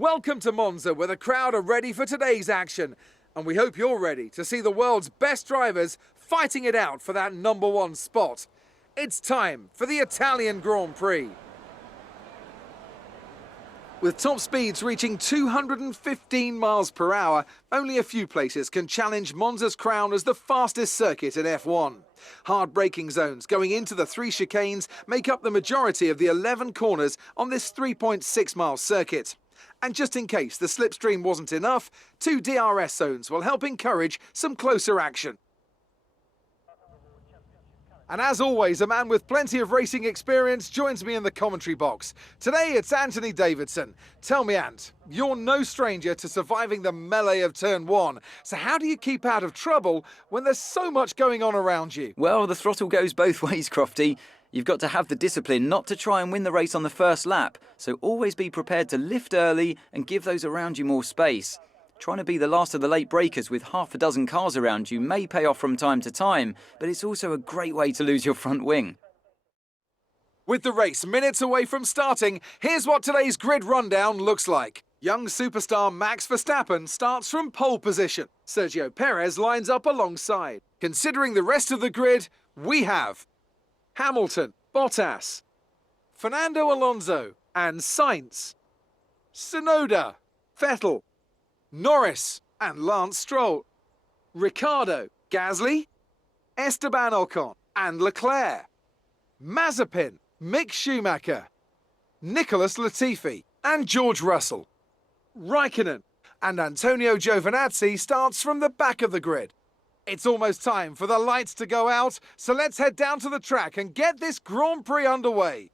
Welcome to Monza, where the crowd are ready for today's action. And we hope you're ready to see the world's best drivers fighting it out for that #1 spot. It's time for the Italian Grand Prix. With top speeds reaching 215 miles per hour, only a few places can challenge Monza's crown as the fastest circuit in F1. Hard braking zones going into the 3 chicanes make up the majority of the 11 corners on this 3.6-mile circuit. And just in case the slipstream wasn't enough, 2 DRS zones will help encourage some closer action. And as always, a man with plenty of racing experience joins me in the commentary box. Today it's Anthony Davidson. Tell me, Ant, you're no stranger to surviving the melee of turn 1. So how do you keep out of trouble when there's so much going on around you? Well, the throttle goes both ways, Crofty. You've got to have the discipline not to try and win the race on the first lap, so always be prepared to lift early and give those around you more space. Trying to be the last of the late breakers with half a dozen cars around you may pay off from time to time, but it's also a great way to lose your front wing. With the race minutes away from starting, here's what today's grid rundown looks like. Young superstar Max Verstappen starts from pole position. Sergio Perez lines up alongside. Considering the rest of the grid, we have Hamilton, Bottas, Fernando Alonso and Sainz, Tsunoda, Vettel, Norris and Lance Stroll, Ricciardo, Gasly, Esteban Ocon and Leclerc, Mazepin, Mick Schumacher, Nicholas Latifi and George Russell, Raikkonen and Antonio Giovinazzi starts from the back of the grid. It's almost time for the lights to go out, so let's head down to the track and get this Grand Prix underway.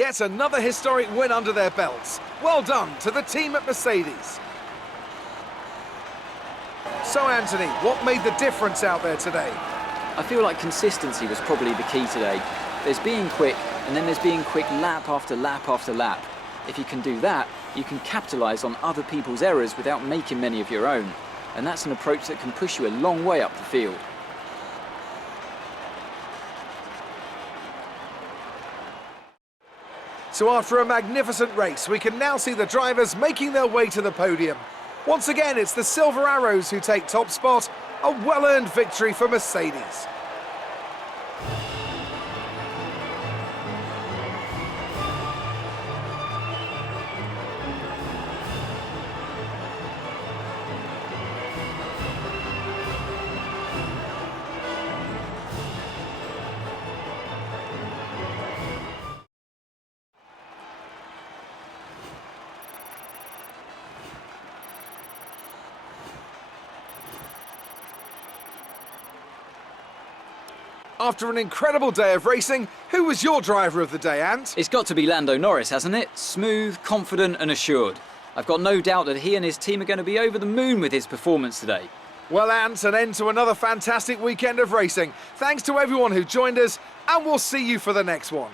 Yet another historic win under their belts. Well done to the team at Mercedes. So Anthony, what made the difference out there today? I feel like consistency was probably the key today. There's being quick, and then there's being quick lap after lap after lap. If you can do that, you can capitalise on other people's errors without making many of your own. And that's an approach that can push you a long way up the field. So after a magnificent race, we can now see the drivers making their way to the podium. Once again, it's the Silver Arrows who take top spot, a well-earned victory for Mercedes. After an incredible day of racing, who was your driver of the day, Ant? It's got to be Lando Norris, hasn't it? Smooth, confident and assured. I've got no doubt that he and his team are going to be over the moon with his performance today. Well, Ant, an end to another fantastic weekend of racing. Thanks to everyone who joined us, and we'll see you for the next one.